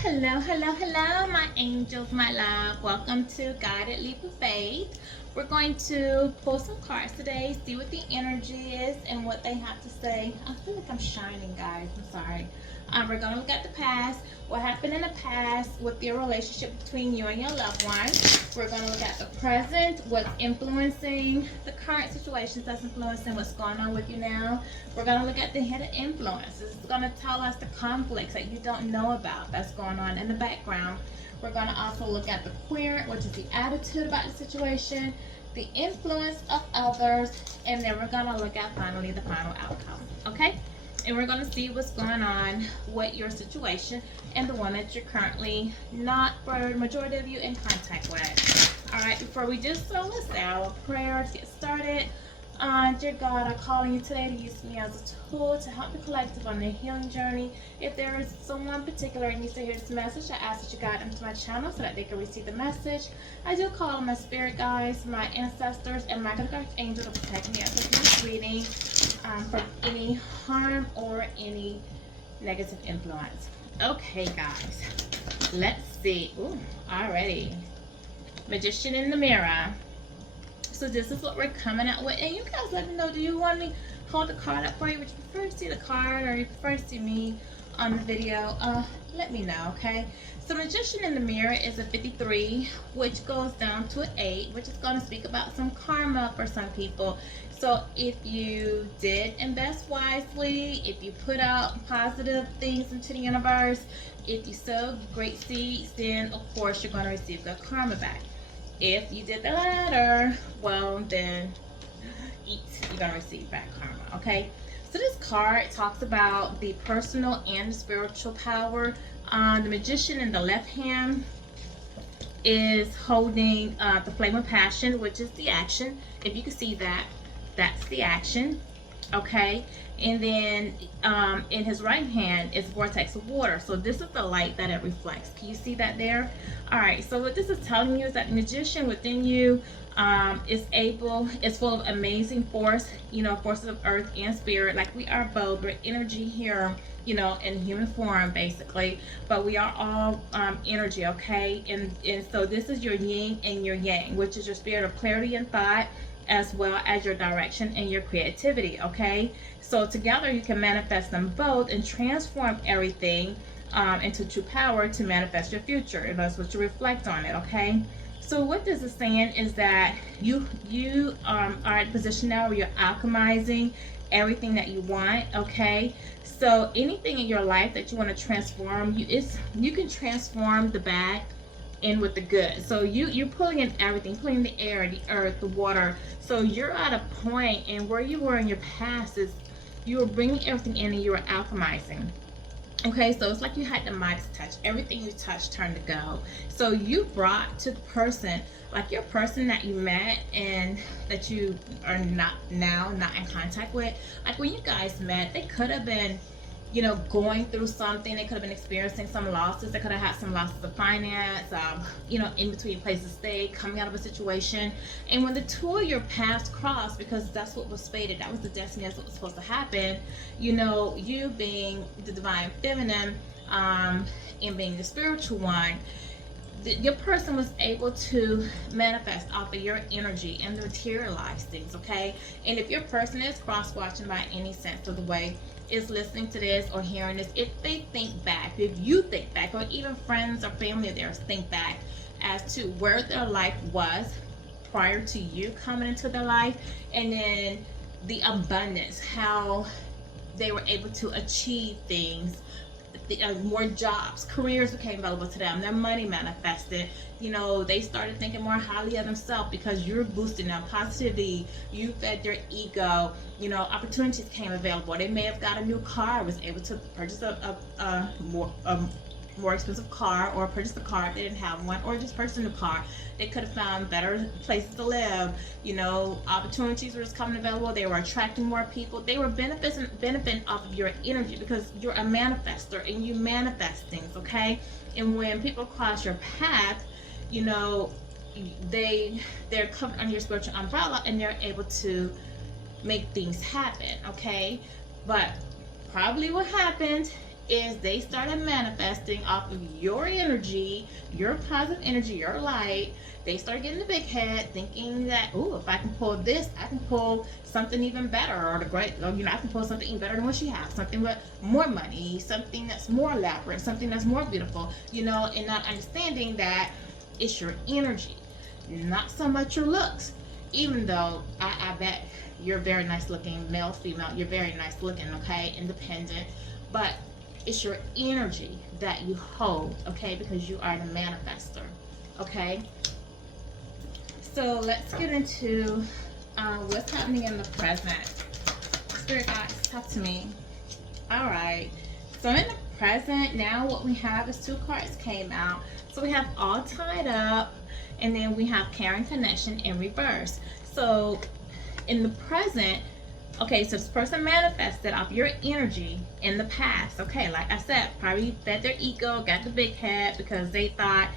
Hello, hello, hello, my angels, my love. Welcome to Guided Leap of Faith. We're going to pull some cards today, see what the energy is and what they have to say. I feel like I'm shining, guys. I'm sorry. We're going to look at the past, what happened in the past with your relationship between you and your loved one. We're going to look at the present, what's influencing the current situations that's influencing what's going on with you now. We're going to look at the hidden influences. It's going to tell us the conflicts that you don't know about that's going on in the background. We're going to also look at the querent, which is the attitude about the situation, the influence of others, and then we're going to look at finally the final outcome. Okay? And we're going to see what's going on with your situation and the one that you're currently not, for the majority of you, in contact with. All right, before we do so, let's say our prayer to get started. Dear God, I call on you today to use me as a tool to help the collective on their healing journey. If there is someone particular who needs to hear this message, I ask that you guide them to my channel so that they can receive the message. I do call on my spirit guides, my ancestors, and my good angel to protect me as I do this reading from any harm or any negative influence. Okay, guys, let's see. Ooh, already. Magician in the mirror. So this is what we're coming out with, and you guys let me know, do you want me to hold the card up for you? Would you prefer to see the card or you prefer to see me on the video? Let me know, okay? So Magician in the Mirror is a 53, which goes down to an 8, which is going to speak about some karma for some people. So if you did invest wisely, if you put out positive things into the universe, if you sow great seeds, then of course you're going to receive good karma back. If you did the latter, well then you're gonna receive back karma. Okay, so this card talks about the personal and the spiritual power. The Magician in the left hand is holding the flame of passion, which is the action. If you can see that, that's the action. Okay, and then in his right hand is vortex of water. So this is the light that it reflects. Can you see that there? All right, so what this is telling you is that the magician within you is full of amazing force, forces of earth and spirit. Like we are both, we're energy here, in human form basically, but we are all energy. Okay, and so this is your yin and your yang, which is your spirit of clarity and thought, as well as your direction and your creativity. Okay, so together you can manifest them both and transform everything into true power to manifest your future, and that's what you reflect on it. Okay, so what this is saying is that you are at a position now where you're alchemizing everything that you want. Okay, so anything in your life that you want to transform, you can transform the bad in with the good. So you're pulling in everything, pulling the air, the earth, the water. So you're at a point, and where you were in your past is you were bringing everything in and you were alchemizing. Okay, so it's like you had the Midas touch. Everything you touched turned to gold. So you brought to the person, like your person that you met and that you are not in contact with. Like when you guys met, they could have been going through something. They could have been experiencing some losses. They could have had some losses of finance, in between places to stay, coming out of a situation. And when the two of your paths crossed, because that's what was fated, that was the destiny, that's what was supposed to happen, you being the divine feminine, and being the spiritual one, your person was able to manifest off of your energy and materialize things. Okay, and if your person is cross-watching by any sense of the way, is listening to this or hearing this, if they think back, if you think back, or even friends or family of theirs think back as to where their life was prior to you coming into their life, and then the abundance, how they were able to achieve things, more jobs, careers became available to them, their money manifested, they started thinking more highly of themselves because you're boosting them positivity, you fed their ego, opportunities came available. They may have got a new car, was able to purchase a more expensive car, or purchase a car if they didn't have one, or just purchase a new car. They could have found better places to live. Opportunities were just coming available. They were attracting more people. They were benefiting off of your energy, because you're a manifester and you manifest things. Okay, and when people cross your path, they're covered under your spiritual umbrella and they're able to make things happen. Okay, but probably what happened is they started manifesting off of your energy, your positive energy, your light. They start getting the big head, thinking that, oh, if I can pull this, I can pull something even better, or I can pull something even better than what she has, something with more money, something that's more elaborate, something that's more beautiful, and not understanding that it's your energy, not so much your looks. Even though I bet you're very nice looking, male, female, you're very nice looking, okay, independent, but it's your energy that you hold, okay, because you are the manifester, okay. So let's get into what's happening in the present. Spirit guides, talk to me. All right. So in the present, now what we have is 2 cards came out. So we have all tied up, and then we have caring connection in reverse. So in the present, okay, so this person manifested off your energy in the past. Okay, like I said, probably fed their ego, got the big head because they thought,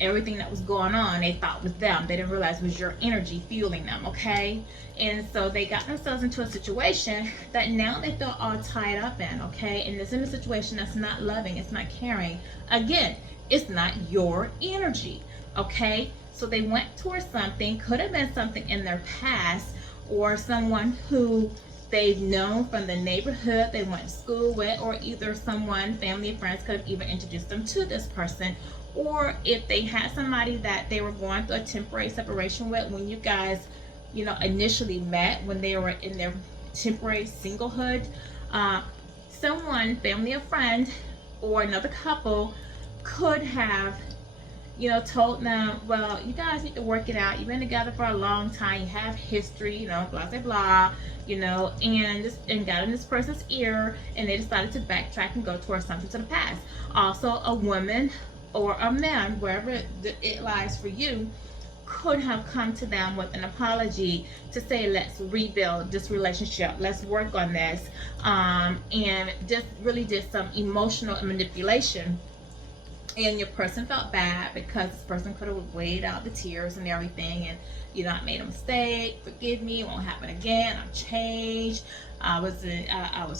everything that was going on, they thought was them. They didn't realize it was your energy fueling them, okay? And so they got themselves into a situation that now they feel all tied up in, okay? And it's in a situation that's not loving, it's not caring. Again, it's not your energy, okay? So they went towards something, could have been something in their past, or someone who they've known from the neighborhood they went to school with, or either someone, family and friends, could have even introduced them to this person. Or if they had somebody that they were going through a temporary separation with when you guys, initially met, when they were in their temporary singlehood, someone, family or friend, or another couple could have, told them, well, you guys need to work it out. You've been together for a long time. You have history, blah, blah, blah, and got in this person's ear, and they decided to backtrack and go towards something to the past. Also, a woman or a man, wherever it lies for you, could have come to them with an apology to say, let's rebuild this relationship, let's work on this, and just really did some emotional manipulation. And your person felt bad because this person could have weighed out the tears and everything, and I made a mistake, forgive me, it won't happen again, I've changed, I was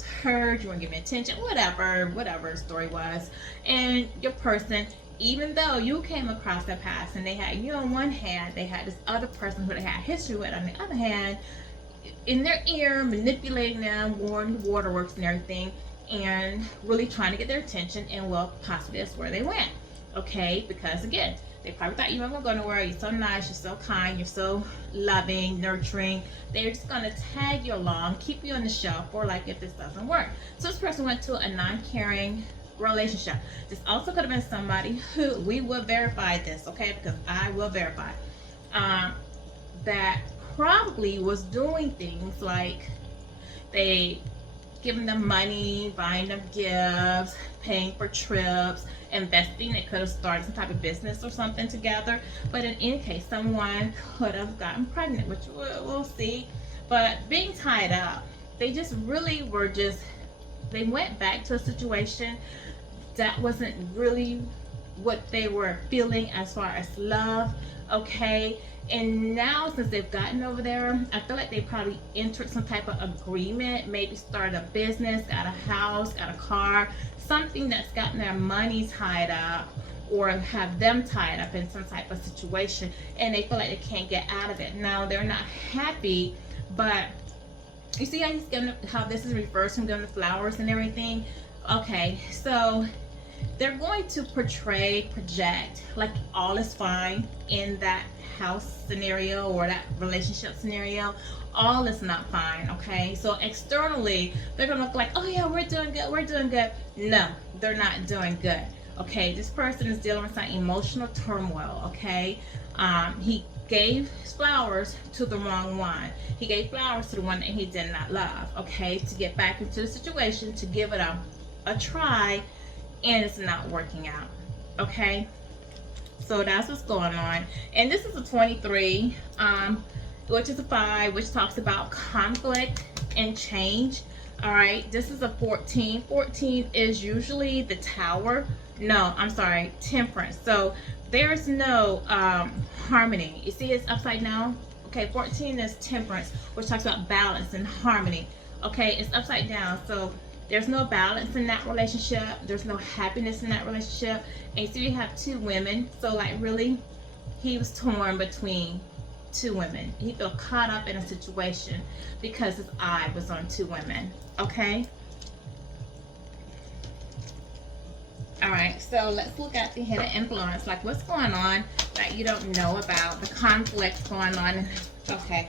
hurt, you weren't giving me attention, whatever the story was. And your person, even though you came across their past and they had you on one hand, they had this other person who they had history with on the other hand, in their ear, manipulating them, warring the waterworks and everything, and really trying to get their attention, and well, possibly that's where they went, okay? Because again, they probably thought you weren't gonna go nowhere. You're so nice, you're so kind, you're so loving, nurturing. They're just gonna tag you along, keep you on the shelf, or like if this doesn't work. So this person went to a non-caring relationship. This also could have been somebody who, we will verify this, okay, because I will verify, that probably was doing things like they giving them money, buying them gifts, paying for trips, investing. They could have started some type of business or something together. But in any case, someone could have gotten pregnant, which we'll see. But being tied up, they just really were they went back to a situation that wasn't really what they were feeling as far as love, okay? And now, since they've gotten over there, I feel like they probably entered some type of agreement, maybe started a business, got a house, got a car, something that's gotten their money tied up, or have them tied up in some type of situation, and they feel like they can't get out of it. Now, they're not happy, but you see how this is reversed from giving the flowers and everything? Okay, so they're going to project like all is fine in that house scenario or that relationship scenario. All is not fine, okay? So externally, they're gonna look like, oh yeah, we're doing good. No, they're not doing good, okay? This person is dealing with some emotional turmoil, okay? He gave flowers to the wrong one. He gave flowers to the one that he did not love, okay? To get back into the situation, to give it a try, and it's not working out, okay? So that's what's going on. And this is a 23, which is a 5, which talks about conflict and change. All right, this is a 14. 14 is usually the Tower. No, I'm sorry, Temperance. So there's no harmony. You see it's upside down? Okay, 14 is Temperance, which talks about balance and harmony. Okay, it's upside down. So There's no balance in that relationship. There's no happiness in that relationship. And so you have two women. So like really, he was torn between two women. He felt caught up in a situation because his eye was on two women. Okay? Alright, so let's look at the hidden influence. Like what's going on that you don't know about, the conflict going on. Okay.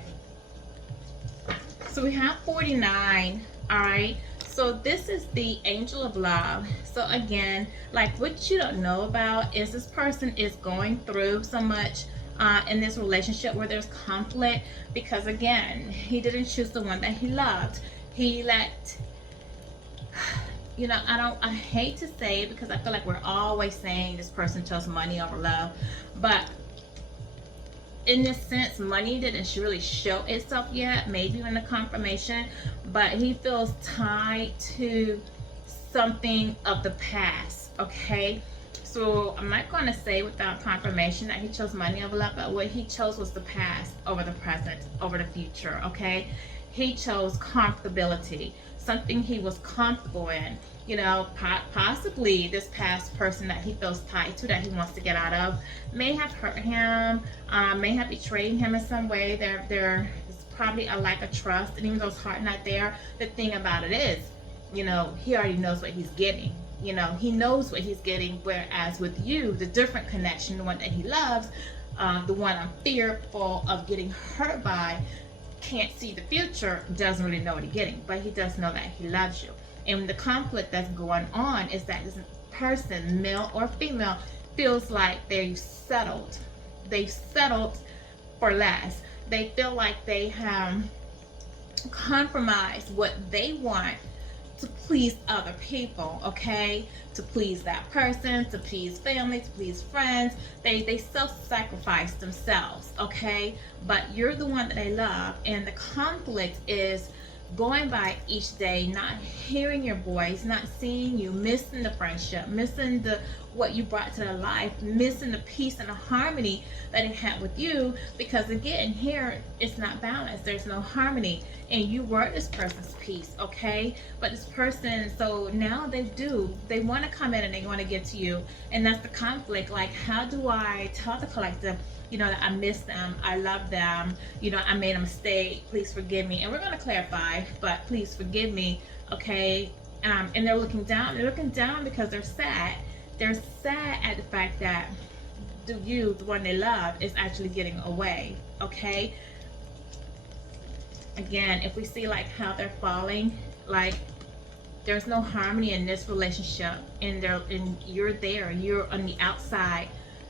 So we have 49. Alright. So this is the angel of love. So again, like what you don't know about is this person is going through so much in this relationship where there's conflict, because again, he didn't choose the one that he loved. He let, you know, I hate to say it because I feel like we're always saying this person chose money over love, but in this sense, money didn't really show itself yet, maybe in the confirmation, but he feels tied to something of the past. Okay, so I'm not going to say without confirmation that he chose money over love, but what he chose was the past over the present, over the future. Okay, he chose comfortability, something he was comfortable in. You know, possibly this past person that he feels tied to, that he wants to get out of, may have hurt him, may have betrayed him in some way. There is probably a lack of trust, and even though his heart not there, the thing about it is, you know, he already knows what he's getting. You know, he knows what he's getting, whereas with you, the different connection, the one that he loves, the one I'm fearful of getting hurt by, can't see the future, doesn't really know what he's getting, but he does know that he loves you. And the conflict that's going on is that this person, male or female, feels like they've settled. They've settled for less. They feel like they have compromised what they want to please other people, okay? To please that person, to please family, to please friends. They self-sacrifice themselves, okay? But you're the one that they love, and the conflict is going by each day, not hearing your voice, not seeing you, missing the friendship, missing the what you brought to their life, missing the peace and the harmony that it had with you, because again, here it's not balanced. There's no harmony, and you were this person's peace, okay? But this person, so now they want to come in and they want to get to you, and that's the conflict. Like, how do I tell the collective, you know, that I miss them, I love them, you know, I made a mistake, please forgive me. And we're going to clarify, but please forgive me, okay? And they're looking down because they're sad. They're sad at the fact that the one they love, is actually getting away, okay? Again, if we see like how they're falling, like there's no harmony in this relationship, and you're there, you're on the outside.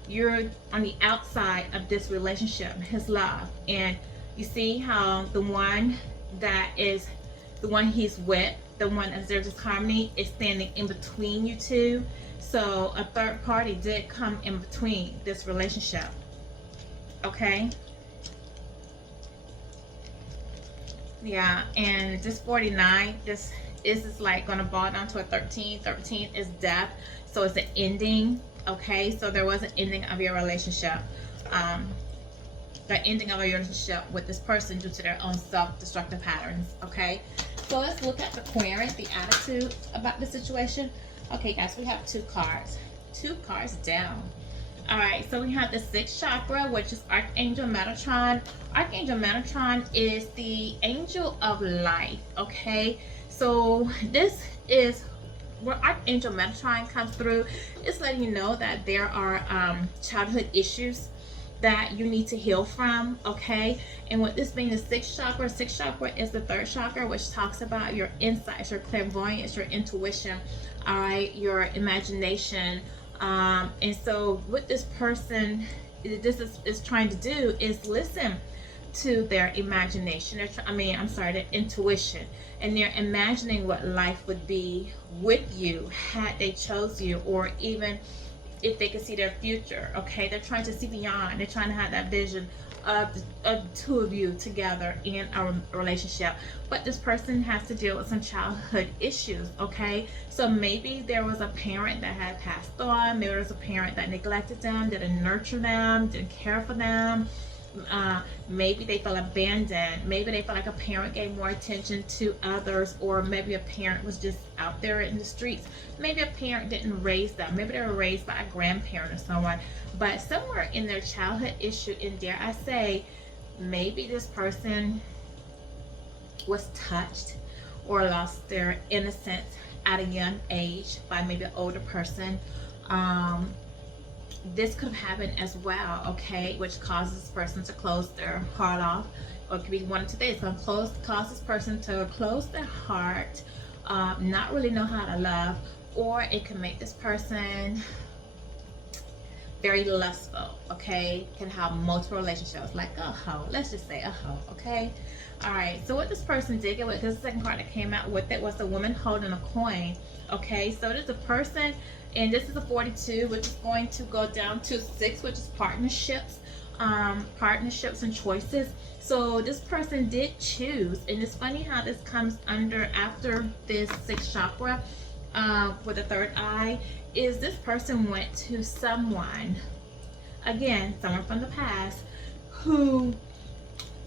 You're on the outside of this relationship, his love. And you see how the one that is the one he's with, the one that there's this harmony, is standing in between you two. So a third party did come in between this relationship. Okay? Yeah, and this 49, this is like going to boil down to a 13. 13 is death. So it's an ending. Okay, so there was an ending of your relationship, the ending of your relationship with this person due to their own self-destructive patterns. Okay, so let's look at the querent, the attitude about the situation. Okay, guys, we have two cards down. All right, so we have the 6th chakra, which is Archangel Metatron. Archangel Metatron is the angel of life. Okay, so this is where Archangel Metatron comes through. It's letting you know that there are childhood issues that you need to heal from, okay? And with this being the 6th chakra is the 3rd chakra, which talks about your insights, your clairvoyance, your intuition, all right, your imagination. And so what this person is trying to do is listen to their imagination. Their intuition. And they're imagining what life would be with you had they chose you, or even if they could see their future. Okay, they're trying to see beyond. They're trying to have that vision of the two of you together in a relationship. But this person has to deal with some childhood issues. Okay, so maybe there was a parent that had passed on. Maybe there was a parent that neglected them, didn't nurture them, didn't care for them. Maybe they feel abandoned. Maybe they feel like a parent gave more attention to others, or maybe a parent was just out there in the streets. Maybe a parent didn't raise them. Maybe they were raised by a grandparent or someone. But somewhere in their childhood issue, and dare I say, maybe this person was touched or lost their innocence at a young age by maybe an older person. This could have happened as well, okay, which causes this person to close their heart off, or it could be one of two things. It's going to cause this person to close their heart, not really know how to love, or it can make this person very lustful, okay, can have multiple relationships, like a hoe, let's just say a hoe, okay. All right, so what this person did get with, because the second card that came out with it was the woman holding a coin, okay. So there's a person, and this is a 42, which is going to go down to 6, which is partnerships, partnerships and choices. So this person did choose, and it's funny how this comes under after this 6th chakra, with the 3rd eye, is this person went to someone, again, someone from the past, who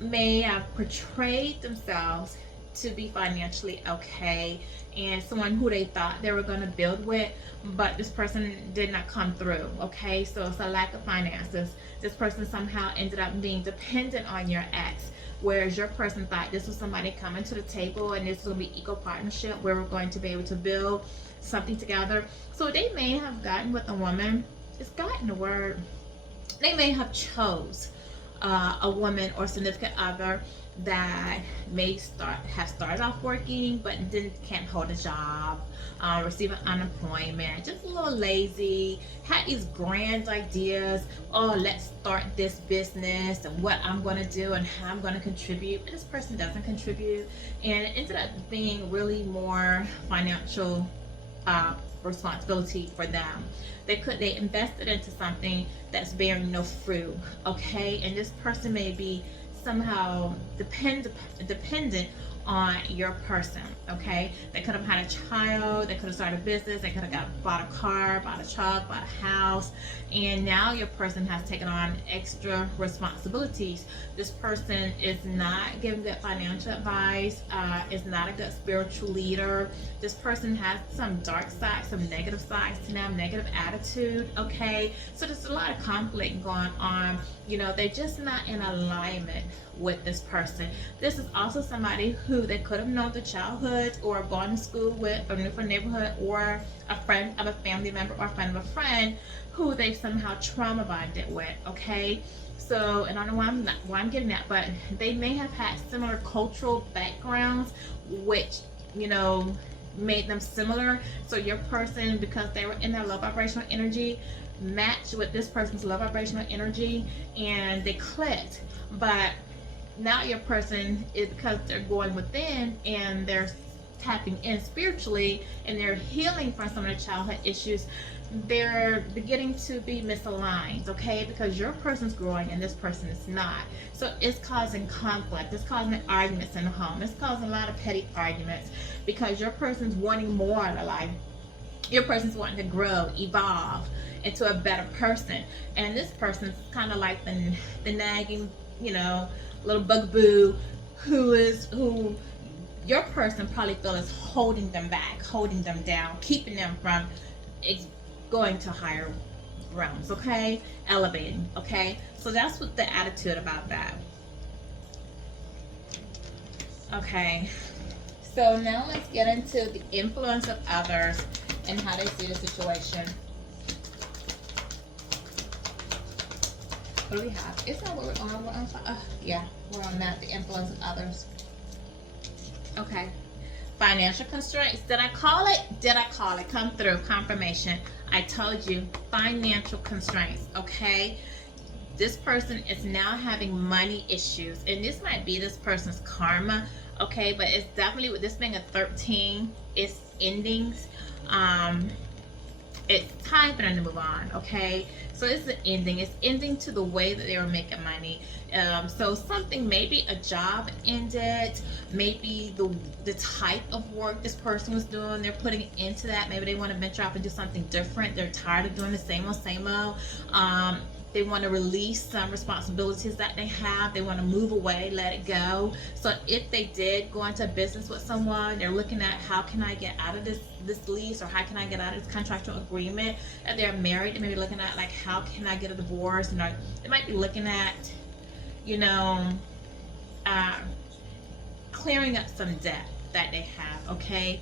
may have portrayed themselves to be financially okay, and someone who they thought they were going to build with, but this person did not come through, okay. So it's a lack of finances. This person somehow ended up being dependent on your ex, whereas your person thought this was somebody coming to the table and this will be equal partnership where we're going to be able to build something together. So they may have gotten with a woman, it's gotten the word, they may have chose a woman or significant other that may have started off working but can't hold a job, receiving unemployment, just a little lazy, had these grand ideas, oh, let's start this business and what I'm going to do and how I'm going to contribute, but this person doesn't contribute, and it ended up being really more financial responsibility for them. They invested into something that's bearing no fruit, okay, and this person may be somehow dependent on your person, okay. They could have had a child, they could have started a business, they could have bought a car, bought a truck, bought a house, and now your person has taken on extra responsibilities. This person is not giving good financial advice, is not a good spiritual leader. This person has some dark sides, some negative sides to them, negative attitude, okay. So there's a lot of conflict going on. You know, they're just not in alignment with this person. This is also somebody who they could have known the childhood or gone to school with, or knew from neighborhood, or a friend of a family member or a friend of a friend who they somehow trauma bonded with, okay. So, and I don't know why I'm getting that, but they may have had similar cultural backgrounds, which, you know, made them similar. So your person, because they were in their low vibrational energy, matched with this person's low vibrational energy, and they clicked. But now your person is, because they're going within and they're tapping in spiritually and they're healing from some of the childhood issues, they're beginning to be misaligned, okay, because your person's growing and this person is not. So it's causing conflict, it's causing arguments in the home, it's causing a lot of petty arguments, because your person's wanting more out of life. Your person's wanting to grow, evolve into a better person, and this person's kind of like the nagging, you know, little bugaboo who your person probably feel is holding them back, holding them down, keeping them from going to higher realms, okay, elevating, okay. So that's what the attitude about that. Okay, so now let's get into the influence of others and how they see the situation. What do we have? It's not what we're on. We're on. Yeah, we're on that. The influence of others. Okay. Financial constraints. Did I call it? Did I call it? Come through. Confirmation. I told you. Financial constraints. Okay. This person is now having money issues, and this might be this person's karma. Okay, but it's definitely, with this being a 13, it's endings. It's time for them to move on, okay. So it's an ending. It's ending to the way that they were making money. So something, maybe a job ended, maybe the type of work this person was doing, they're putting into that. Maybe they want to venture off and do something different. They're tired of doing the same old. they want to release some responsibilities that they have. They want to move away, let it go. So if they did go into business with someone, they're looking at how can I get out of this lease, or how can I get out of this contractual agreement. If they're married, they may be looking at like how can I get a divorce, and they might be looking at, you know, clearing up some debt that they have, okay?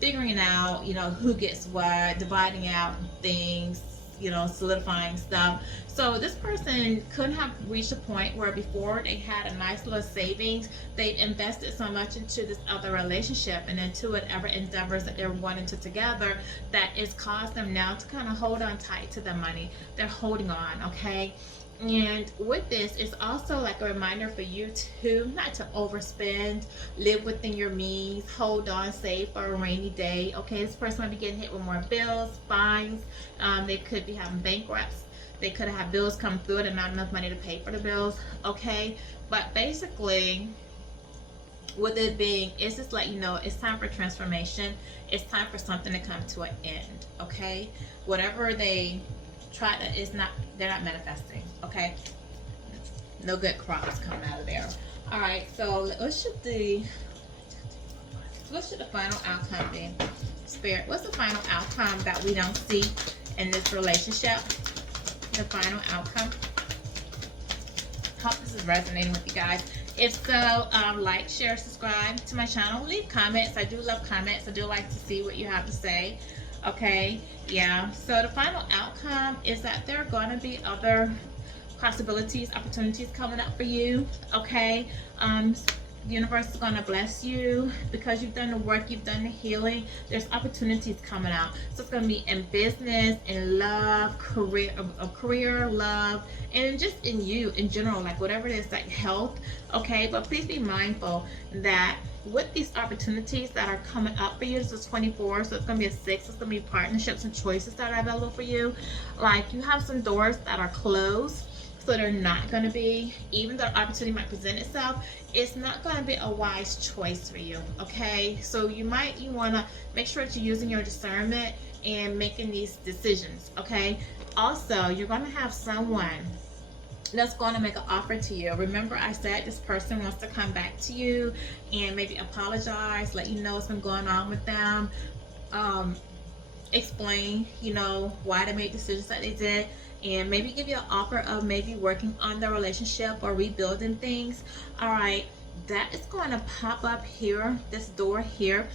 Figuring out, you know, who gets what, dividing out things, you know, solidifying stuff. So this person could have reached a point where before they had a nice little savings, they invested so much into this other relationship and into whatever endeavors that they're wanting to together, that it's caused them now to kind of hold on tight to the money. They're holding on, okay? And with this, it's also like a reminder for you to not to overspend, live within your means, hold on, save for a rainy day. Okay, this person might be getting hit with more bills, fines. They could be having bankrupts. They could have bills come through and not enough money to pay for the bills. Okay, but basically, with it being, it's just like, you know, it's time for transformation. It's time for something to come to an end. Okay, whatever they try to, it's not, they're not manifesting. Okay, no good crops coming out of there. All right, so what should the final outcome be? Spirit, what's the final outcome that we don't see in this relationship? The final outcome. Hope this is resonating with you guys. If so, like, share, subscribe to my channel, leave comments. I do love comments. I do like to see what you have to say. Okay, yeah, so the final outcome is that there are going to be other possibilities, opportunities coming up for you. Okay, the universe is going to bless you because you've done the work, you've done the healing. There's opportunities coming out. So it's going to be in business, in love, career, love, and just in you in general, like whatever it is, like health. Okay, but please be mindful that with these opportunities that are coming up for you, this is 24, so it's going to be a 6. It's going to be partnerships and choices that are available for you. Like, you have some doors that are closed, so they're not going to be, even though opportunity might present itself, it's not going to be a wise choice for you. Okay, so you want to make sure that you're using your discernment and making these decisions. Okay, also, you're going to have someone that's going to make an offer to you. Remember, I said this person wants to come back to you and maybe apologize, let you know what's been going on with them, explain, you know, why they made decisions that they did, and maybe give you an offer of maybe working on the relationship or rebuilding things. All right, that is going to pop up here, this door here.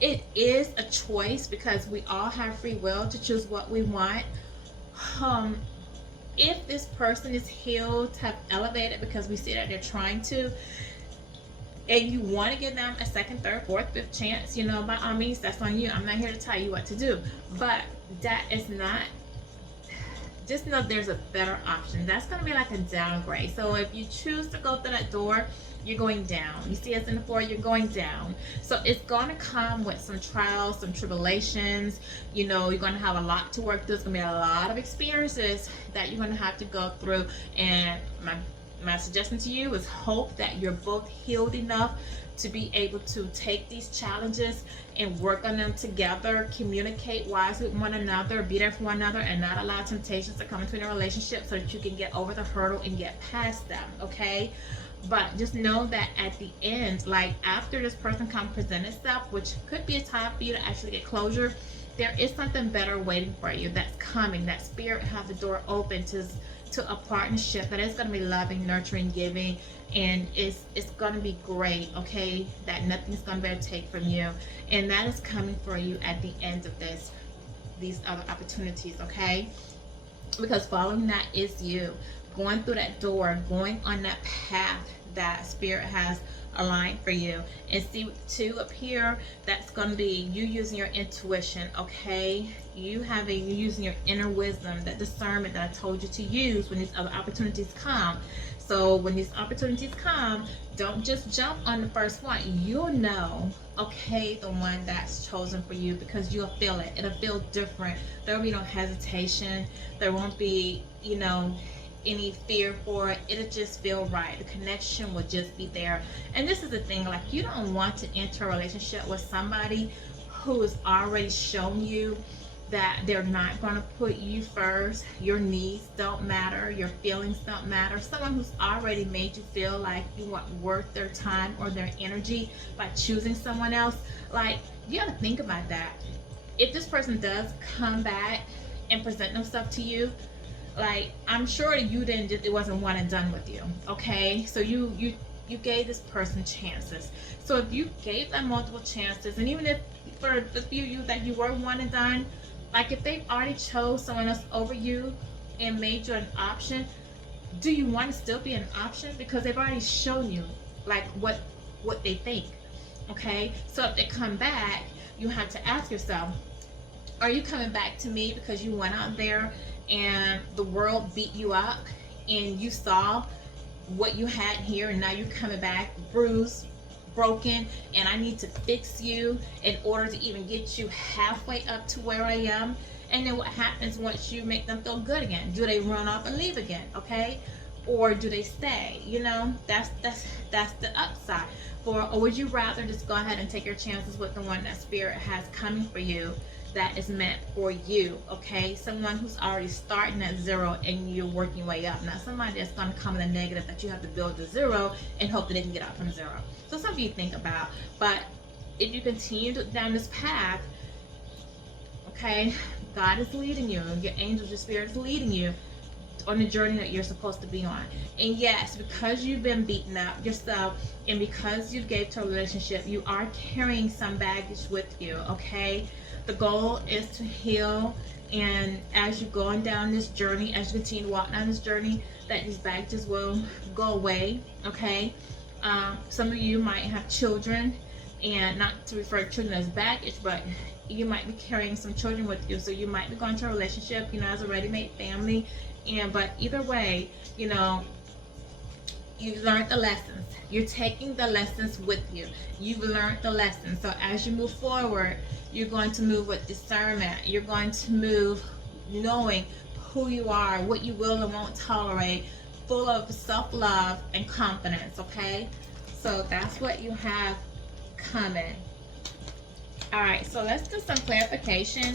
It is a choice because we all have free will to choose what we want. If this person is healed, have elevated, because we see that they're trying to, and you want to give them a second, third, fourth, fifth chance, you know, by all means, that's on you. I'm not here to tell you what to do, but that is not, just know there's a better option. That's going to be like a downgrade. So if you choose to go through that door, you're going down. You see us in the 4, you're going down. So it's going to come with some trials, some tribulations. You know, you're going to have a lot to work through. It's going to be a lot of experiences that you're going to have to go through. And my suggestion to you is hope that you're both healed enough to be able to take these challenges and work on them together, communicate wisely with one another, be there for one another, and not allow temptations to come into a relationship so that you can get over the hurdle and get past them. Okay, but just know that at the end, like after this person comes present itself, which could be a time for you to actually get closure, there is something better waiting for you that's coming. That spirit has the door open to a partnership that is going to be loving, nurturing, giving, and it's going to be great. Okay, that nothing's going to be able to take from you, and that is coming for you at the end of these other opportunities. Okay, because following that is you going through that door, going on that path that spirit has aligned for you. And see, 2 up here, that's going to be you using your intuition. Okay, you using your inner wisdom, that discernment that I told you to use when these other opportunities come. So when these opportunities come, don't just jump on the first one. You'll know, okay, the one that's chosen for you, because you'll feel it. It'll feel different. There will be no hesitation. There won't be, you know, any fear for it. It'll just feel right. The connection will just be there. And this is the thing, like, you don't want to enter a relationship with somebody who has already shown you that they're not going to put you first. Your needs don't matter. Your feelings don't matter. Someone who's already made you feel like you weren't worth their time or their energy by choosing someone else. Like, you got to think about that. If this person does come back and present themselves to you, like, I'm sure you didn't just, it wasn't one and done with you. Okay, so you gave this person chances. So if you gave them multiple chances, and even if for the few of you that you were one and done, like if they've already chose someone else over you and made you an option, do you want to still be an option? Because they've already shown you like what they think. Okay, so if they come back, you have to ask yourself, are you coming back to me because you went out there and the world beat you up and you saw what you had here, and now you're coming back bruised, broken, and I need to fix you in order to even get you halfway up to where I am? And then what happens once you make them feel good again? Do they run off and leave again? Okay, or do they stay? You know, that's the upside. Or would you rather just go ahead and take your chances with the one that spirit has coming for you, that is meant for you? Okay, someone who's already starting at zero and you're working your way up, not somebody that's going to come in a negative that you have to build to zero and hope that they can get out from zero. So something you think about. But if you continue down this path, okay, God is leading you, your angels, your spirit is leading you on the journey that you're supposed to be on. And yes, because you've been beaten up yourself and because you gave to a relationship, you are carrying some baggage with you. Okay, the goal is to heal, and as you're going down this journey, as you continue to walk down this journey, that these baggages will go away. Okay, some of you might have children, and not to refer to children as baggage, but you might be carrying some children with you, so you might be going to a relationship, you know, as a ready-made family. And but either way, you know, you've learned the lessons. You're taking the lessons with you. You've learned the lessons. So as you move forward, you're going to move with discernment. You're going to move knowing who you are, what you will and won't tolerate, full of self-love and confidence. Okay, so that's what you have coming. All right, so let's do some clarification.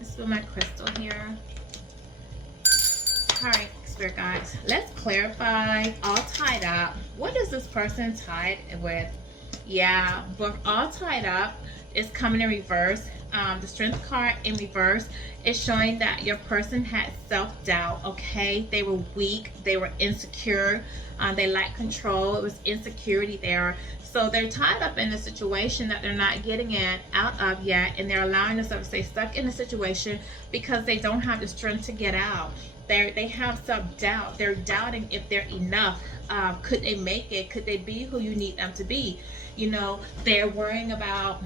Let's do my crystal here. All right, spirit guides, let's clarify. All tied up. What is this person tied with? Yeah, but all tied up is coming in reverse. The strength card in reverse is showing that your person had self-doubt. Okay, they were weak, they were insecure, they lacked control. It was insecurity there. So they're tied up in a situation that they're not getting out of yet, and they're allowing themselves to stay stuck in a situation because they don't have the strength to get out. They have self-doubt. They're doubting if they're enough. Could they make it? Could they be who you need them to be? You know, they're worrying about,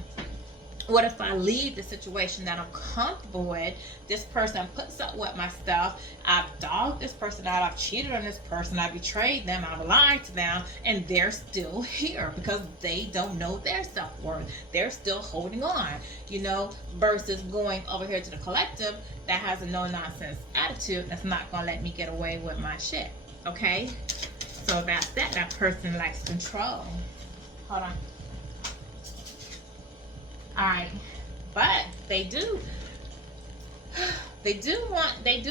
what if I leave the situation that I'm comfortable with? This person puts up with my stuff. I've dogged this person out. I've cheated on this person. I betrayed them. I've lied to them. And they're still here because they don't know their self-worth. They're still holding on, you know, versus going over here to the collective that has a no-nonsense attitude that's not going to let me get away with my shit. Okay? So that's that. That person lacks control. Hold on. Alright, but they do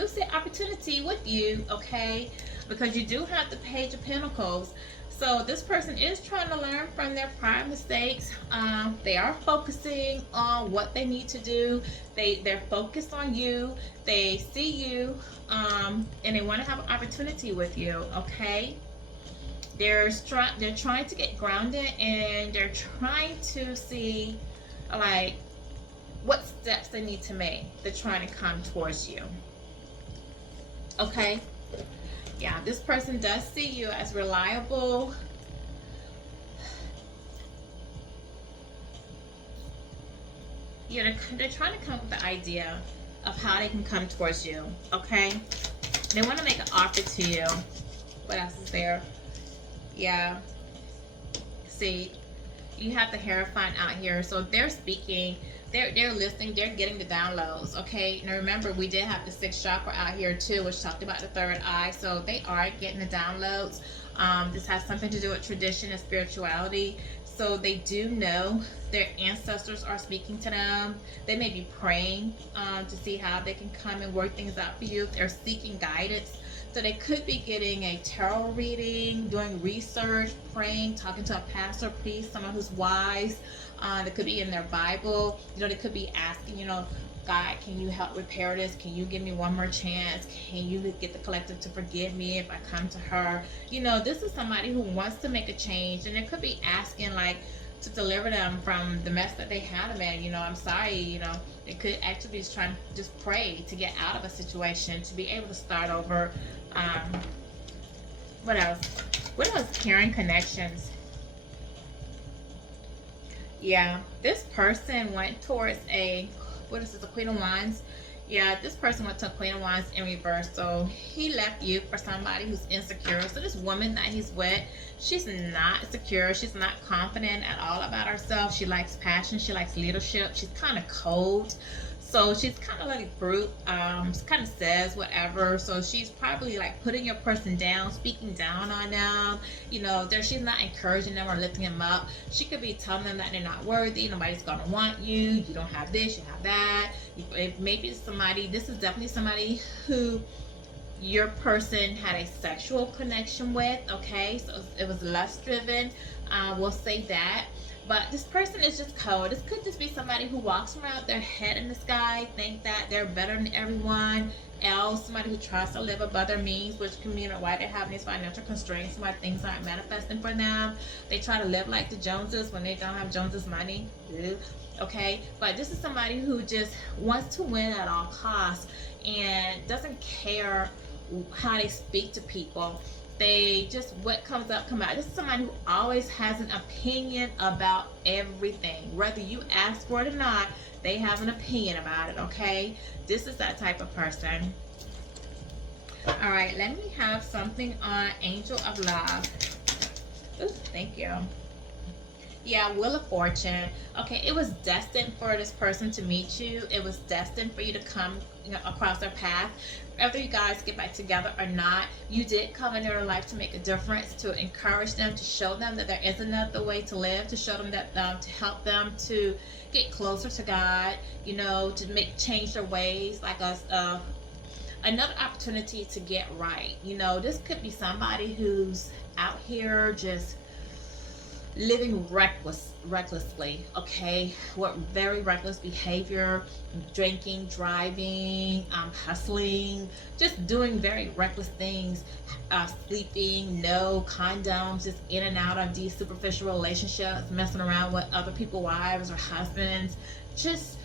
see opportunity with you, okay? Because you do have the Page of Pentacles. So this person is trying to learn from their prior mistakes. They are focusing on what they need to do. They're focused on you. They see you, and they want to have an opportunity with you, okay? They're trying to get grounded, and they're trying to see like what steps they need to make. They're trying to come towards you. Okay, yeah, this person does see you as reliable. Yeah, they're trying to come up with the idea of how they can come towards you. Okay, they want to make an offer to you. What else is there? Yeah, see, you have the Hierophant out here, so they're speaking, they're listening, they're getting the downloads. Okay, now remember, we did have the 6th chakra out here too, which talked about the 3rd eye. So they are getting the downloads. This has something to do with tradition and spirituality. So they do know their ancestors are speaking to them. They may be praying to see how they can come and work things out for you. They're seeking guidance. So they could be getting a tarot reading, doing research, praying, talking to a pastor, priest, someone who's wise. That could be in their Bible. They could be asking, God, can you help repair this? Can you give me one more chance? Can you get the collective to forgive me if I come to her? This is somebody who wants to make a change, and it could be asking like to deliver them from the mess that they had in. I'm sorry, it could actually be just trying to just pray to get out of a situation, to be able to start over. What else? What else? Caring connections. Yeah, this person went towards what is this, the Queen of Wands? Yeah, this person went to Queen of Wands in reverse. So he left you for somebody who's insecure. So this woman that he's with, she's not secure. She's not confident at all about herself. She likes passion. She likes leadership. She's kind of cold. So she's kind of like brute, kind of says whatever. So she's probably like putting your person down, speaking down on them. She's not encouraging them or lifting them up. She could be telling them that they're not worthy. Nobody's going to want you. You don't have this, you have that. Maybe this is definitely somebody who your person had a sexual connection with, okay? So it was lust driven. We'll say that. But this person is just cold. This could just be somebody who walks around with their head in the sky, think that they're better than everyone else, somebody who tries to live above their means, which can mean why they're having these financial constraints, why things aren't manifesting for them. They try to live like the Joneses when they don't have Joneses money. Okay? But this is somebody who just wants to win at all costs and doesn't care how they speak to people. They just, what comes up, come out. This is somebody who always has an opinion about everything. Whether you ask for it or not, they have an opinion about it, okay? This is that type of person. All right, let me have something on Angel of Love. Ooh, thank you. Yeah, Wheel of Fortune. Okay, it was destined for this person to meet you. It was destined for you to come across their path. Whether you guys get back together or not, you did come in their life to make a difference, to encourage them, to show them that there is another way to live, to show them that, to help them to get closer to God, to change their ways, like another opportunity to get right. This could be somebody who's out here just living recklessly, okay, with very reckless behavior, drinking, driving, hustling, just doing very reckless things, sleeping, no condoms, just in and out of these superficial relationships, messing around with other people's wives or husbands, just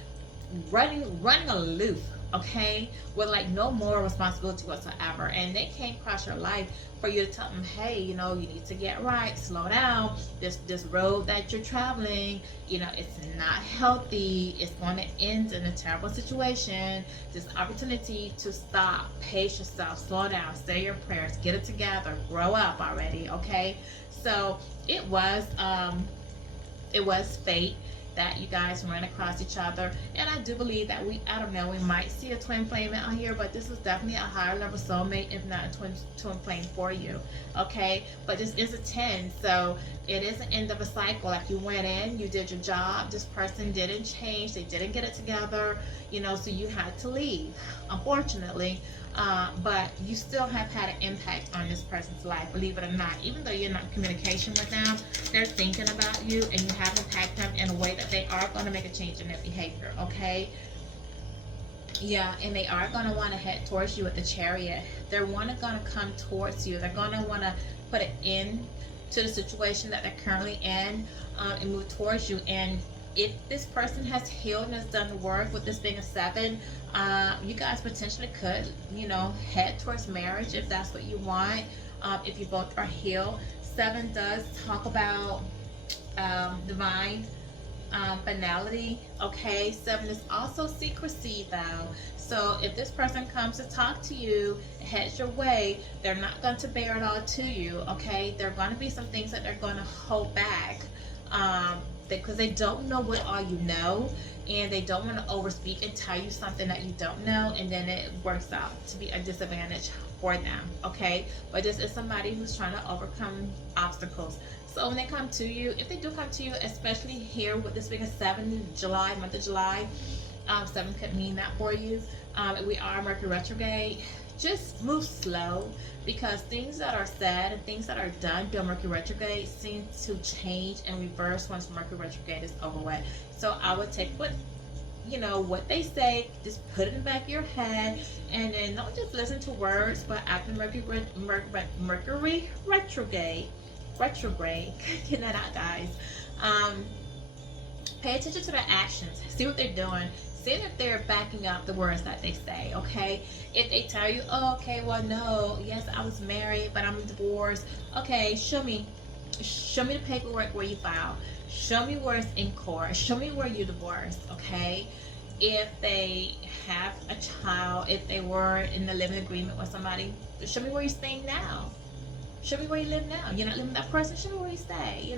running aloof, okay, with like no moral responsibility whatsoever. And they came across your life for you to tell them, hey, you need to get right, slow down. This road that you're traveling, it's not healthy. It's going to end in a terrible situation. This opportunity to stop, pace yourself, slow down, say your prayers, get it together, grow up already, okay? So it was fate that you guys ran across each other. And I do believe that we might see a twin flame out here, but this is definitely a higher level soulmate, if not a twin flame for you, okay? But this is a 10, so it is an end of a cycle. Like, you went in, you did your job, this person didn't change, they didn't get it together, so you had to leave, unfortunately. But you still have had an impact on this person's life, believe it or not. Even though you're not in communication with them, they're thinking about you, and you have impacted them in a way that they are going to make a change in their behavior, okay? Yeah, and they are going to want to head towards you with the Chariot. They're going to come towards you. They're going to want to put an end to the situation that they're currently in, and move towards you. And if this person has healed and has done the work, with this being a 7, you guys potentially could, head towards marriage if that's what you want, if you both are healed. 7 does talk about divine finality, okay? 7 is also secrecy, though. So if this person comes to talk to you, heads your way, they're not going to bear it all to you, okay? There are going to be some things that they're going to hold back, because they don't know what all you know, and they don't want to overspeak and tell you something that you don't know, and then it works out to be a disadvantage for them, okay? But this is somebody who's trying to overcome obstacles. So when they come to you, if they do come to you, especially here with this being a 7 July, month of July, 7 could mean that for you. We are Mercury retrograde. Just move slow, because things that are said and things that are done during Mercury retrograde seem to change and reverse once Mercury retrograde is over with. So I would take what they say, just put it in the back of your head, and then don't just listen to words, but after Mercury retrograde, get that out, guys. Pay attention to their actions. See what they're doing. See if they're backing up the words that they say, okay? If they tell you, oh, okay, well, no, yes, I was married, but I'm divorced. Okay, show me the paperwork where you filed. Show me where it's in court. Show me where you divorced, okay? If they have a child, if they were in a living agreement with somebody, show me where you're staying now. Show me where you live now. You're not living with that person. Show me where you stay.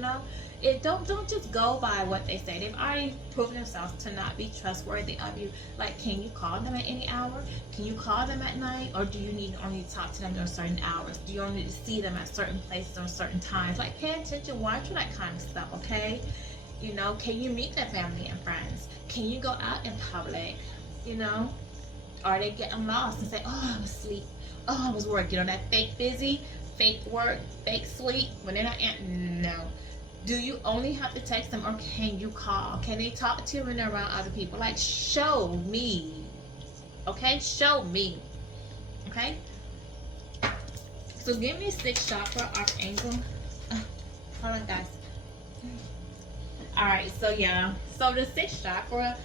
Don't just go by what they say. They've already proven themselves to not be trustworthy of you. Like, can you call them at any hour? Can you call them at night? Or do you need only to talk to them during certain hours? Do you only need to see them at certain places on certain times? Like, pay attention. Watch for that kind of stuff, okay? Can you meet their family and friends? Can you go out in public? Are they getting lost and say, oh, I was asleep. Oh, I was working. That fake busy, fake work, fake sleep. When they're not no. Do you only have to text them, or can you call? Can they talk to you when they're around other people? Like, show me. Okay? Show me. Okay? So give me 6th chakra, Archangel. Hold on, guys. Alright, so yeah. So the 6th chakra,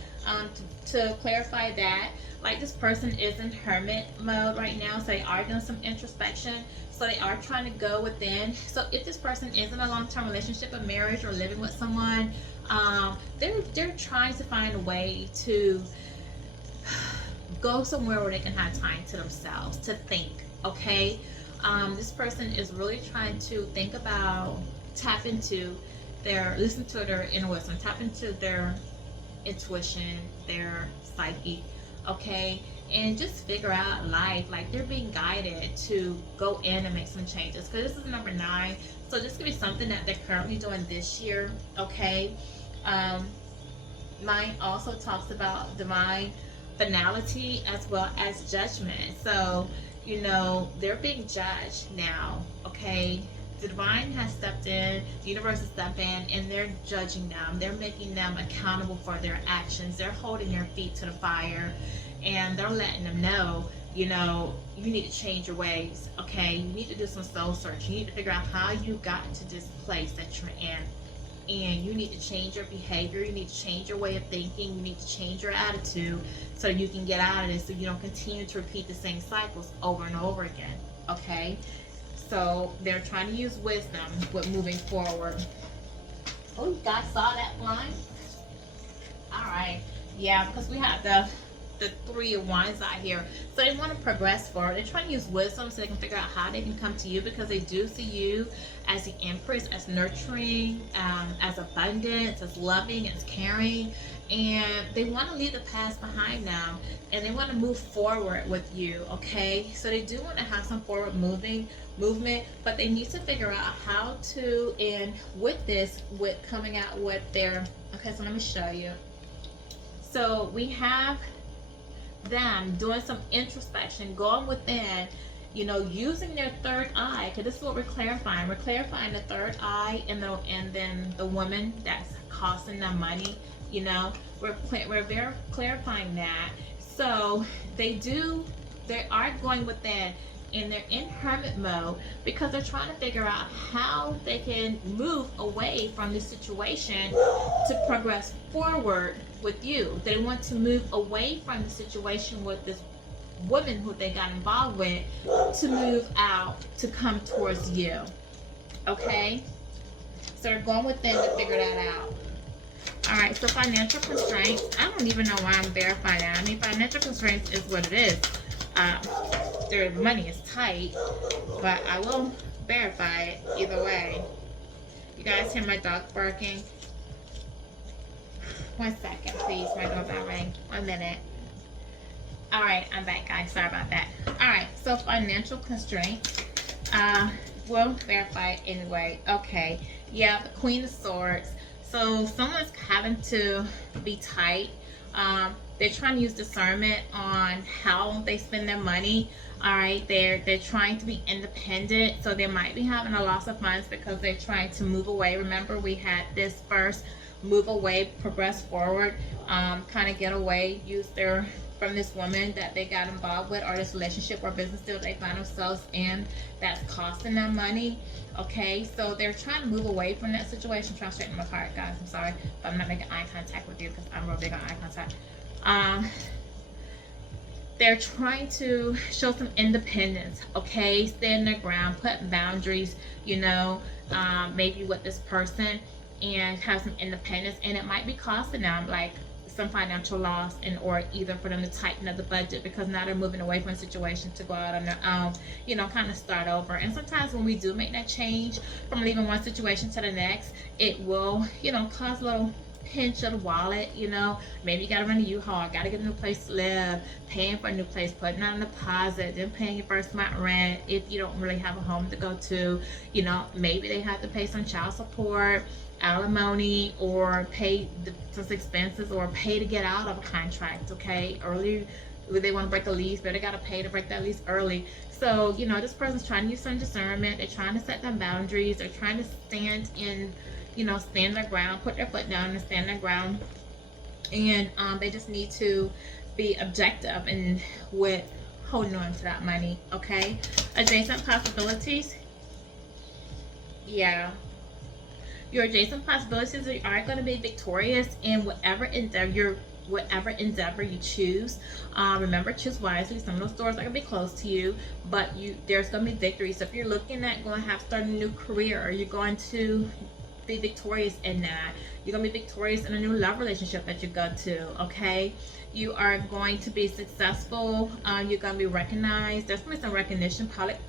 to clarify that, like, this person is in hermit mode right now, so they are doing some introspection. So they are trying to go within. So if this person is in a long-term relationship, a marriage, or living with someone, they're trying to find a way to go somewhere where they can have time to themselves, to think, okay? This person is really trying to think about, listen to their inner wisdom, tap into their intuition, their psyche, okay? And just figure out life. Like, they're being guided to go in and make some changes, because this is number 9. So this could be something that they're currently doing this year, okay? Mine also talks about divine finality as well as judgment. So they're being judged now, okay? The divine has stepped in, the universe has stepped in, and they're judging them. They're making them accountable for their actions. They're holding their feet to the fire, and they're letting them know, you need to change your ways, okay? You need to do some soul search. You need to figure out how you got to this place that you're in. And you need to change your behavior. You need to change your way of thinking. You need to change your attitude so you can get out of this, so you don't continue to repeat the same cycles over and over again, okay? So they're trying to use wisdom with moving forward. Oh, you guys saw that one? All right. Yeah, because we have the 3 of Wands out here. So they want to progress forward. They're trying to use wisdom so they can figure out how they can come to you, because they do see you as the Empress, as nurturing, as abundance, as loving, as caring. And they want to leave the past behind now, and they want to move forward with you, okay? So they do want to have some forward movement, but they need to figure out how to, and with coming out with their, okay, so let me show you. So we have them doing some introspection, going within, using their third eye, because this is what we're clarifying. We're clarifying the third eye, and then the woman that's costing them money. We're very clarifying that. So they are going within, and they're in hermit mode, because they're trying to figure out how they can move away from this situation to progress forward with you. They want to move away from the situation with this woman who they got involved with, to move out, to come towards you, okay? So they're going within to figure that out. All right, so financial constraints. I don't even know why I'm verifying that. I mean, financial constraints is what it is. Their money is tight, but I will verify it either way. You guys hear my dog barking? 1 second, please. My doorbell rang. 1 minute. All right, I'm back, guys. Sorry about that. All right, so financial constraints. we'll verify it anyway. Okay. Yeah, the Queen of Swords. So someone's having to be tight. They're trying to use discernment on how they spend their money. All right, they're trying to be independent, so they might be having a loss of funds because they're trying to move away. Remember, we had this first: move away, progress forward, kind of get away, use their from this woman that they got involved with, or this relationship or business deal they find themselves in that's costing them money. Okay, so they're trying to move away from that situation. I'm trying to straighten my card, guys. I'm sorry, but I'm not making eye contact with you because I'm real big on eye contact. They're trying to show some independence, okay? Stand their ground, put boundaries, maybe with this person, and have some independence. And it might be costing them like some financial loss, and or either for them to tighten up the budget because now they're moving away from a situation to go out on their own, kind of start over. And sometimes when we do make that change from leaving one situation to the next, it will, cause a little pinch of the wallet. Maybe you gotta run a U-Haul, gotta get a new place to live, paying for a new place, putting out a deposit, then paying your first month rent if you don't really have a home to go to. Maybe they have to pay some child support, alimony, or pay some expenses, or pay to get out of a contract. Okay, early, they want to break a lease, but they got to pay to break that lease early. So this person's trying to use some discernment. They're trying to set them boundaries. They're trying to stand their ground, put their foot down and stand their ground. And they just need to be objective and with holding on to that money. Okay, adjacent possibilities. Yeah, your adjacent possibilities are going to be victorious in whatever endeavor you choose. Remember, choose wisely. Some of those doors are going to be closed to you, but there's going to be victory. So if you're looking at going to have to start a new career, or you're going to be victorious in that, you're going to be victorious in a new love relationship that you go to. Okay, you are going to be successful. You're going to be recognized. There's going to be some recognition, public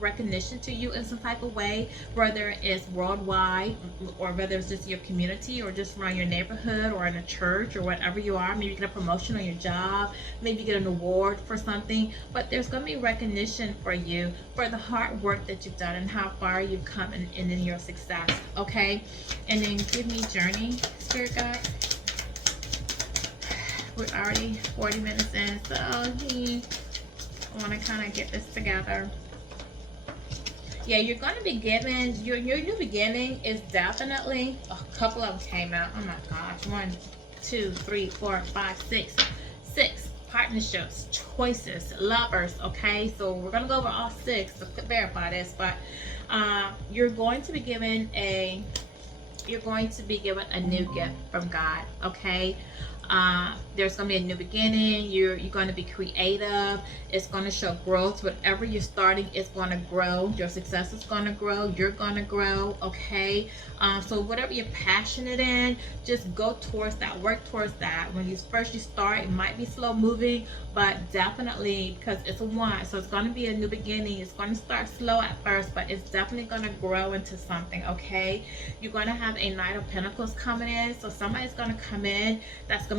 recognition to you in some type of way, whether it's worldwide, or whether it's just your community, or just around your neighborhood, or in a church, or whatever you are. Maybe you get a promotion on your job, maybe you get an award for something, but there's going to be recognition for you for the hard work that you've done and how far you've come in your success. Okay, and then give me journey, Spirit Guide. We're already 40 minutes in, so I want to kind of get this together. Yeah, you're going to be given, your new beginning is definitely, a couple of them came out. Oh my gosh, 1, 2, 3, 4, 5, 6 partnerships, choices, lovers. Okay, so we're going to go over all 6 to verify this, but you're going to be given a new gift from God. Okay, there's going to be a new beginning. You're going to be creative. It's going to show growth. Whatever you're starting, it's going to grow. Your success is going to grow. You're going to grow. Okay, so whatever you're passionate in, just go towards that, work towards that. When you start, it might be slow moving, but definitely, because it's a 1, so it's going to be a new beginning. It's going to start slow at first, but it's definitely going to grow into something. Okay, you're going to have a Knight of Pentacles coming in, so somebody's going to come in that's going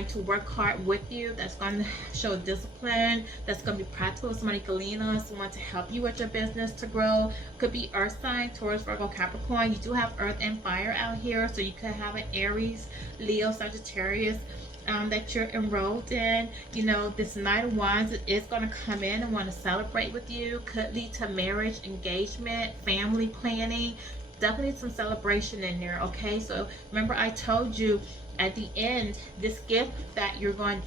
to work hard with you, that's going to show discipline, that's going to be practical. Somebody can lean on someone to help you with your business to grow. Could be earth sign, Taurus, Virgo, Capricorn. You do have earth and fire out here, so you could have an Aries, Leo, Sagittarius that you're enrolled in. This Knight of Wands is going to come in and want to celebrate with you. Could lead to marriage, engagement, family planning. Definitely some celebration in there. Okay, so remember I told you at the end, this gift that you're going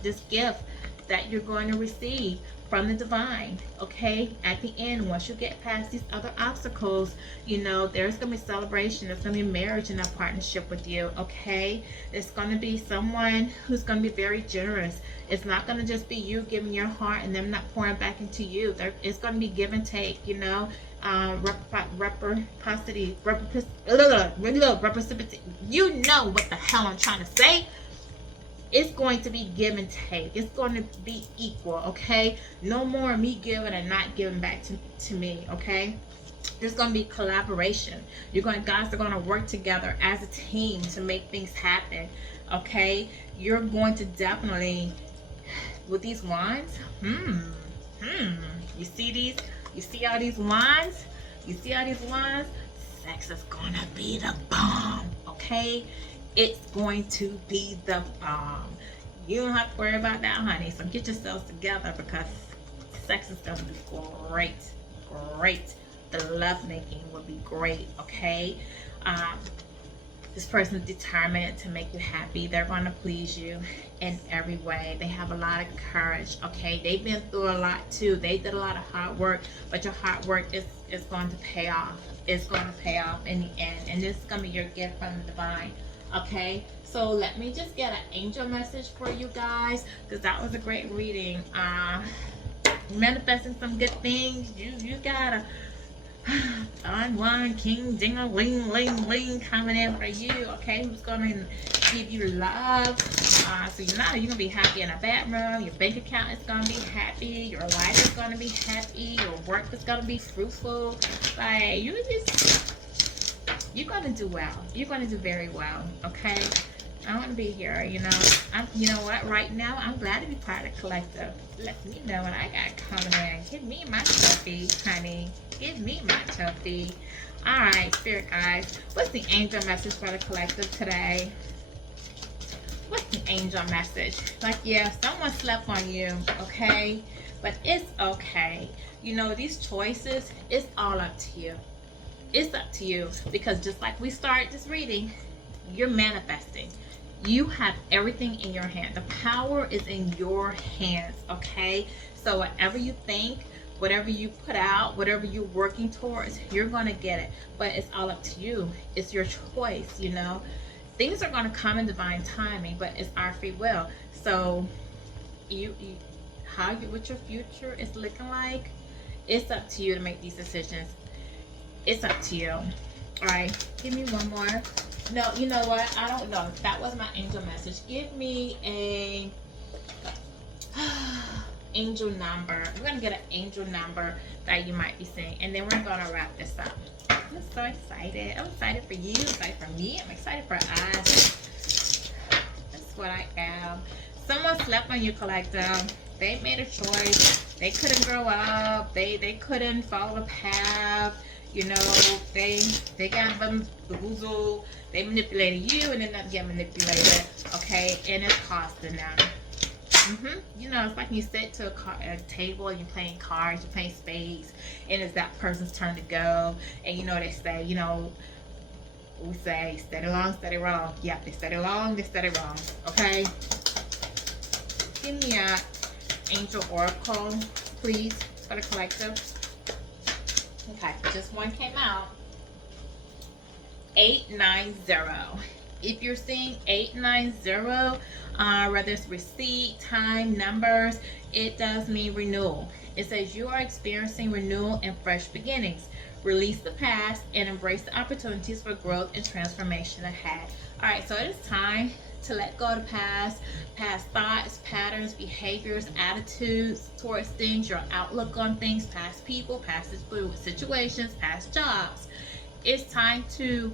to receive from the divine. Okay, at the end, once you get past these other obstacles, there's going to be celebration. There's going to be marriage in that partnership with you. Okay, it's going to be someone who's going to be very generous. It's not going to just be you giving your heart and them not pouring back into you. It's going to be give and take. Reciprocity. You know what the hell I'm trying to say. It's going to be give and take. It's going to be equal. Okay, no more me giving and not giving back to me. Okay, there's going to be collaboration. Guys are going to work together as a team to make things happen. Okay, you're going to definitely, with these wands, you see all these wands? You see all these ones? Sex is gonna be the bomb, okay? It's going to be the bomb. You don't have to worry about that, honey. So get yourselves together because sex is gonna be great. Great. The lovemaking will be great, okay? This person is determined to make you happy. They're going to please you in every way. They have a lot of courage, okay? They've been through a lot too. They did a lot of hard work, but your hard work is going to pay off. It's going to pay off in the end. And this is going to be your gift from the divine, okay? So let me just get an angel message for you guys, because that was a great reading. Manifesting some good things. You gotta on one king ding a ling ling ling coming in for you, okay? Who's gonna give you love? So you're gonna be happy in a bedroom. Your bank account is gonna be happy. Your life is gonna be happy. Your work is gonna be fruitful. Like you're gonna do well. You're gonna do very well, okay? I want to be here, you know what, right now, I'm glad to be part of the collective. Let me know what I got coming in. Give me my trophy, honey. Give me my trophy. Alright, spirit guys. What's the angel message for the collective today? What's the angel message? Like, yeah, someone slept on you, okay? But it's okay. You know, these choices, it's all up to you. It's up to you. Because just like we started this reading, you're manifesting. You have everything in your hand. The power is in your hands, okay? So whatever you think, whatever you put out, whatever you're working towards, you're going to get it. But it's all up to you. It's your choice, you know? Things are going to come in divine timing, but it's our free will. So what your future is looking like, it's up to you to make these decisions. It's up to you. All right, give me one more. No, you know what? I don't know. That was my angel message. Give me a angel number. We're going to get an angel number that you might be seeing. And then we're going to wrap this up. I'm so excited. I'm excited for you. I'm excited for me. I'm excited for us. That's what I am. Someone slept on you, collective. They made a choice. They couldn't grow up. They couldn't follow the path. You know, they got bamboozled. They manipulated you and then not get manipulated, okay? And it's costing them. You know, it's like you sit to a table and you're playing cards, you're playing spades, and it's that person's turn to go. And you know, they say, you know, we say, steady long, steady wrong. Yeah, they steady long, they steady wrong, okay? Give me a angel oracle, please, for the collective. Okay, just one came out. 890. If you're seeing 890, whether it's receipt, time, numbers, it does mean renewal. It says you are experiencing renewal and fresh beginnings. Release the past and embrace the opportunities for growth and transformation ahead. All right, so it is time to let go of the past thoughts, patterns, behaviors, attitudes towards things, your outlook on things, past people, past situations, past jobs. It's time to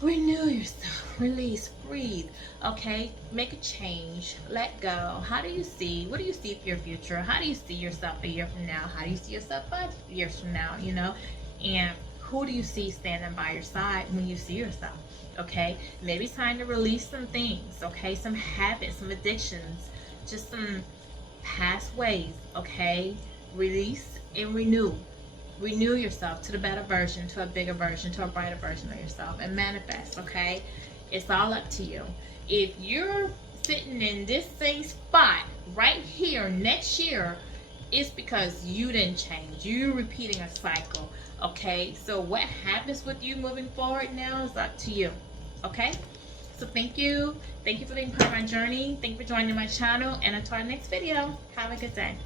renew yourself, release, breathe, okay? Make a change, let go. What do you see for your future? How do you see yourself a year from now? How do you see yourself 5 years from now, you know? And who do you see standing by your side when you see yourself? Okay, maybe it's time to release some things, okay? Some habits, some addictions, just some past ways, okay? Release and renew. Renew yourself to the better version, to a bigger version, to a brighter version of yourself, and manifest, okay? It's all up to you. If you're sitting in this same spot right here next year, it's because you didn't change. You're repeating a cycle, okay? So what happens with you moving forward now is up to you, okay? So thank you. Thank you for being part of my journey. Thank you for joining my channel. And until our next video, have a good day.